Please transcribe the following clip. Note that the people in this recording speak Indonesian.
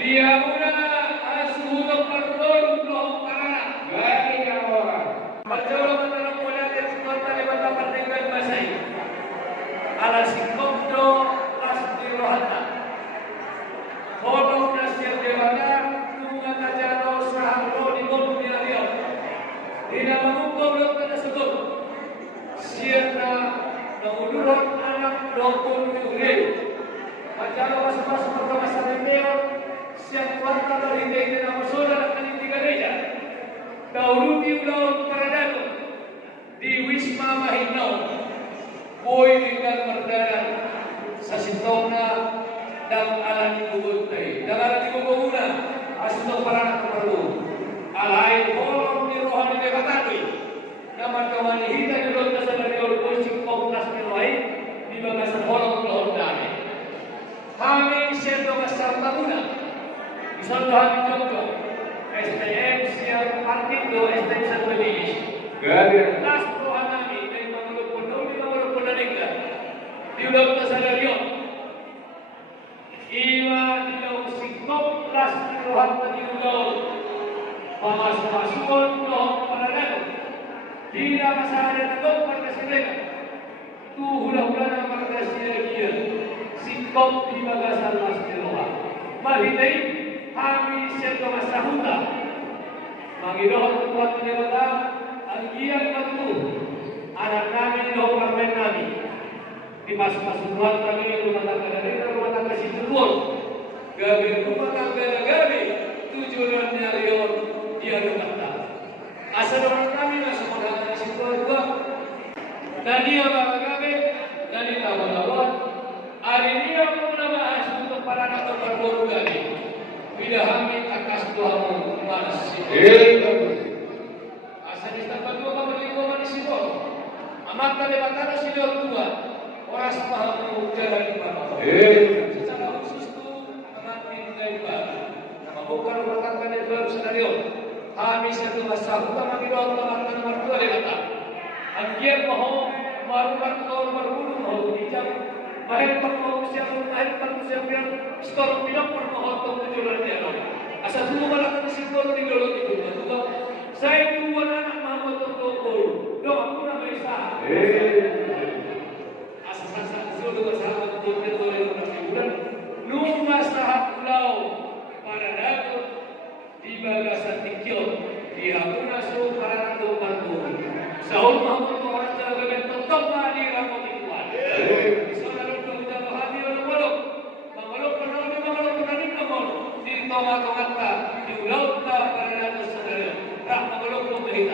Dia muna asuhulog pardon noong para. Gani ka orang. Pagkawa matalang mula at sinota ni Matapatingan Masay. Alas 5 las tirohata. Holong na siya dewata nunga tajano sa hangro ni Bono ni Ariel. Dinamangungkong na nasagot. Siya na nanguluhan anak dokon ni Uriel. Pagkawa mas-mas magkamasa ni Mayor, siya kwarta na hindi na masola ng kanindigan niya. Dauluti ulang paradano di Wisma Mahinaw. Boy tinggal mardaran sa sintong na dang alam ni Bugontay. Dangalan ni Bugona, asintong parang kaparoon. Alay kolong ni Rohan ni Katatoy. Naman kamanihita ni Lord na sa Nariol Pusing Pognas ni Rohay, di ba sa kolong noon dami. Kami siyento kasama muna. Isang Tuhan ni Jonggo. STM siya partido, STM sa Tulilis. Gani. Last Tuhan namin, ay mga lupon na nigla. Diulog na sa Nariol. Iwa nilaw sigmok last Tuhan na diulog. Pamas-masuon noong paranano. Di na masahari na doon pagkasilena. Tuhula-hula na pagkasilena. Sikop di bagasal mas tiroha. Mahitay, kami siya masahuta. Manginoon tuwat na nila, ang iyang matu. Anak namin noong parmen namin. Di mas-masuhan kami ng rumah tangga na rin, rumah tangga si Turon. Gabi rumah tangga na gabi, tujuan niya riyon, dia lumata. Asa naman kami na sa paghahan si Turon. Dan dia mga gabi, dan itawa-tawa. Hari ini aku menambahas untuk para nato berburu kali. Bila hamil akas Tuhanmu masih. Asal di tempat dua kamu sibo. Amat kali batara silo dua. Oras pahamu jalan di mana. Secara khusus tu amat pintai baru. Nama bukan rumah tangga baru senario. Kami satu masa utama di bawah teman-teman mertua di datang. Anjir mohon baru mohon dijam. Mahal pag-mausya bilang store bilang permohonan tujuan dia. Asal semua malah kan simbol di lolo itu. Saya dua anak mama tokol. Dong aku nama Isa. Asal seluruh masyarakat itu boleh menunjukkan numa sahab pulau para datuk di bagasan tikyo di hakuna su para datuk bantu. Sahur mahmud orang jaga dan tetap di ramot ikuan. Tonga-tongata, diulaw ka para natin sa dali. Rak, magalog mo mahita